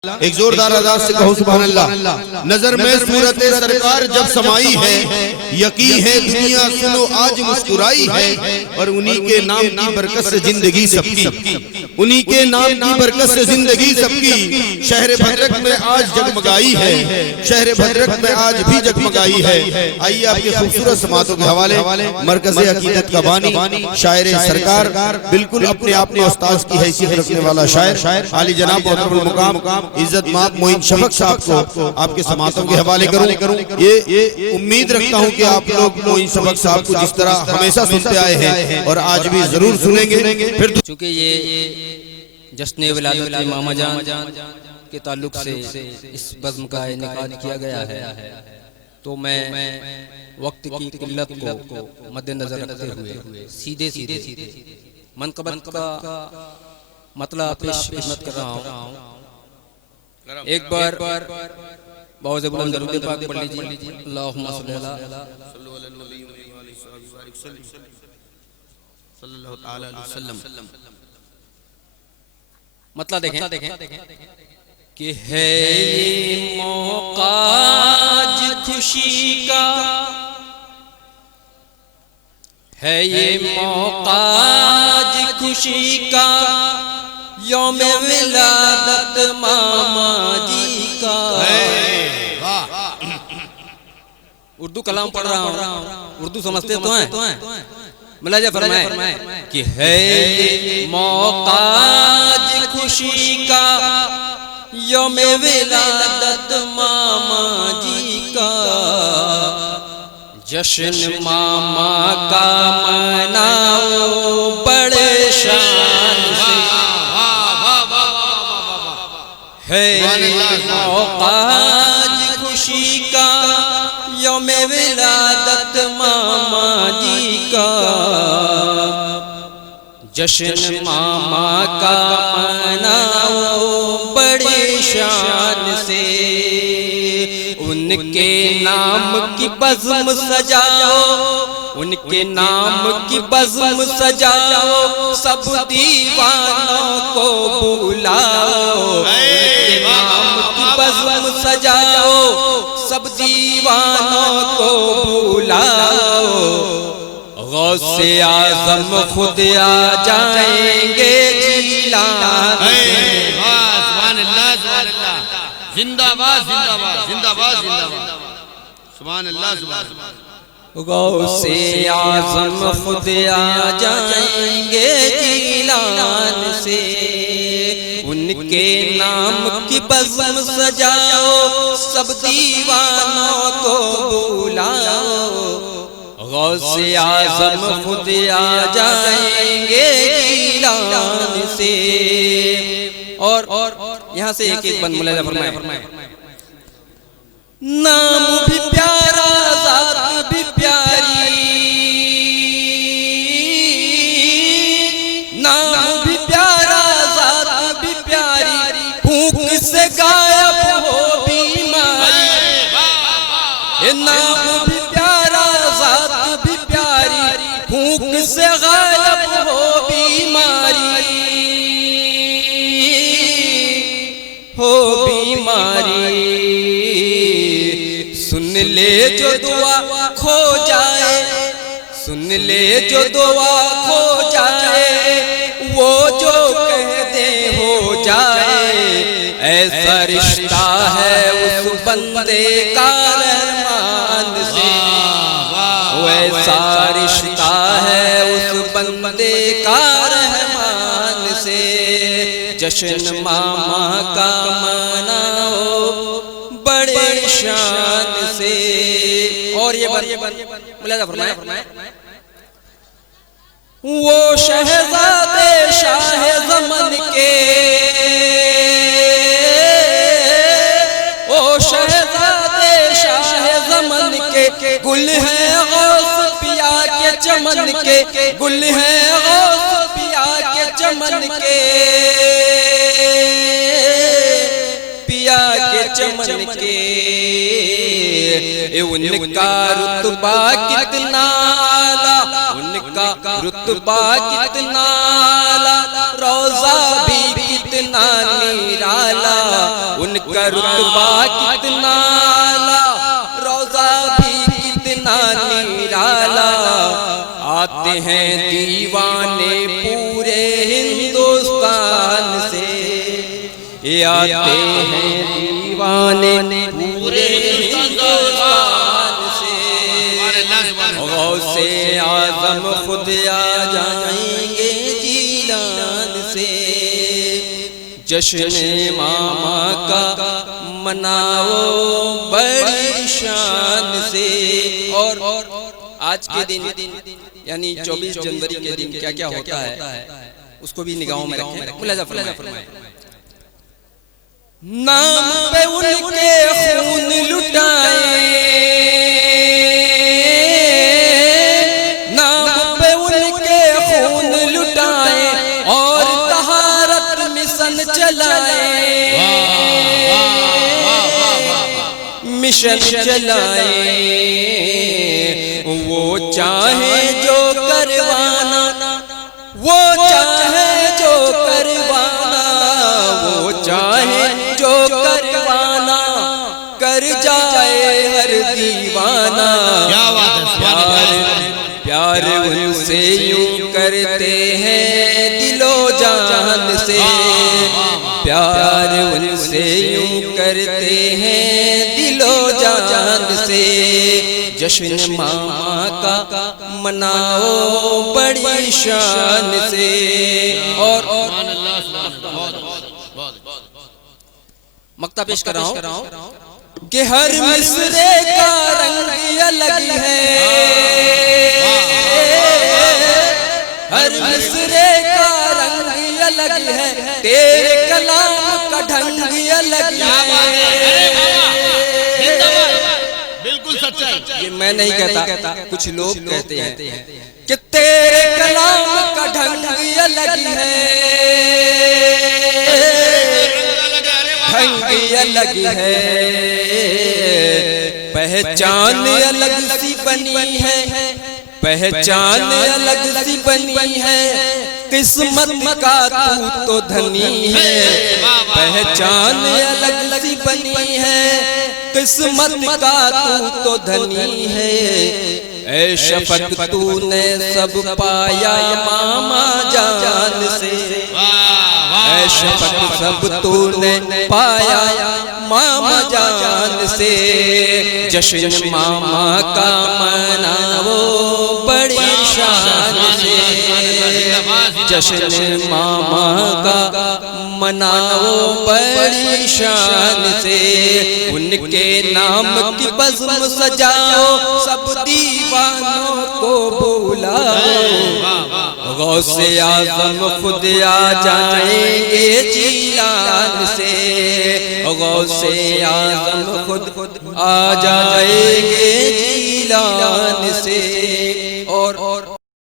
एक जोरदार आवाज से कहो सुभान अल्लाह। नजर में सूरत सरकार जब समाई है, यकीन है दुनिया सुनो आज मुस्कुराई है। और उन्हीं के नाम की बरकत से जिंदगी सबकी, उन्हीं के नाम की बरकत से जिंदगी सबकी। शहर भद्रक में आज जगमगाई है, शहर भद्रक में आज भी जगमगाई है। आइए आपके खूबसूरत समातों के हवाले मरकज़े अकीदत का बानी शायर सरकार, बिल्कुल अपने आप में उस्ताद की हैसियत रखने वाला शायर आली जनाब मोहतरम मुकाम इज्जत मात मोइन शफक साहब को आपके समातों के हवाले करूं। ये उम्मीद रखता हूं कि आप लोग मोइन शफक साहब को जिस तरह हमेशा सुनते आए हैं और आज भी जरूर सुनेंगे। फिर चूँकि ये जश्न विलादत मामा जान के ताल्लुक से इस बज़्म का इनेकाद किया गया है, तो मैं वक्त की किल्लत को मद्देनजर रखते हुए सीधे मनक़बत का मतलब पेश खिदमत कर रहा हूँ। एक बार बहुत बुलंद दरूद पाक पढ़ लीजिए। अल्लाहुम्मा सल्ली अला सल्लल्लाहु तआला अलैहि वसल्लम। मतलब देखें कि है ये मौका आज खुशी का, है ये मौका आज खुशी का, यौमे विलादत मामा जी का। उर्दू कलाम पढ़ रहा हूँ, उर्दू समझते तो हैं। मुलाजा फरमाए कि है ये मौका आज खुशी का, यौमे विलादत मामा जी का। जश्न मामा का मनाओ बड़े शान से, है मौका आज खुशी का, यौमे विलादत मामा जी का। जश्न मामा का मनाओ बड़ी शान से, उनके नाम की बज़्म सजाओ, उनके नाम की बज़्म सजाओ, सब दीवानों को बुलाओ। उनके नाम की बज़्म सजाओ, सब दीवानों को बुलाओ। गौसे आज़म खुद आ जाएंगे जिलान से। जिंदाबाद जिंदाबाद जिंदाबाद जिंदाबाद सुभान अल्लाह सुभान अल्लाह। गौसे आज़म खुद आ जाएंगे जिलान से, उनके नाम की बज़्म सजाओ, सब दीवानों को बुलाओ। गौसे आज़म खुद आ जाएंगे जिलान से। और यहाँ से एक एक बंद मुलाजा फरमाए। नाम भी प्यारा, ज़ात भी प्यारी, नाम भी प्यारा, ज़ात भी प्यारी, भूख से गायब हो बीमारी। नाम भी प्यारा, ज़ात भी प्यारी, भूख से गायब हो बीमारी, हो बीमारी। सुन ले जो दुआ खो जाए, सुन ले जो दुआ खो जाए, वो जो कह दे हो जाए। ऐसा रिश्ता है उस बंदे का रहमान से, वैसा रिश्ता है उस बंदे का रहमान से। जश्न मामा का मनाओ बड़े शान से। और ये मुलाजा फरमाए। वो शहज़ादे शाह ज़मन के, ओ शहज़ादे शाह ज़मन के, गुल है गौस पिया के चमन के, गुल है गौस पिया के चमन के, पिया के चमन के। उनका रुतबा कितना आला, उनका रुतबा कितना आला, रोज़ा भी कितना निराला, उनका रुतबा कितना आला, रोजा भी कितना निराला। आते हैं दीवाने पूरे हिंदुस्तान से, ये आते हैं दीवाने पूरे हिंदुस्तान से। गौसे आज़म खुद आ जाएंगे जीलान से। जश्न मामा का मनाओ बड़ी शान से। और आज के दिन यानी 24 जनवरी के दिन क्या क्या होता है उसको भी निगाहों में रखें। मुलाजा फरमाएं। नाम पे उनके खून लुटाए, नाम पे उनके खून लुटाए और तहारत मिशन चलाए, मिशन चलाए। वो चाहे जो करवाना, वो चाहे जो करवाना, वो चाहे जो करवाना, कर जाए हर दीवाना। प्यार उनसे यूं करते हैं दिलो जान से, प्यार उनसे यूं करते हैं दिलो जान से। जश्न मामा का मनाओ बड़ी शान से। और मक्ता पेश कर रहा हूं कि हर मिसरे का रंग अलग है, हर मिसरे का रंग अलग है, तेरे कलाम का ढंग अलग है। बिल्कुल सच्चाई। ये मैं नहीं कहता, कुछ लोग कहते हैं कि तेरे कलाम का ढंग अलग है, ढंग अलग है। पहचान अलग सी बनी है, पहचान अलग सी बनी है। किस्मत का तू तो धनी है, पहचान अलग सी बनी है। किस्मत का तू तो धनी है। ऐ शफक तूने सब पाया मामा जान से, ऐ शफक सब तूने पाया मामा जान से। जश्न मामा का मनाओ बड़ी शान से, जश्न मामा का मनाओ बड़ी शान से। उनके नाम की बज़्म सजाओ, सब दीवानों को बुलाओ। गौसे आज़म खुद आ जाएंगे जीलान से, गौसे आज़म खुद आ जाएंगे जीलान से।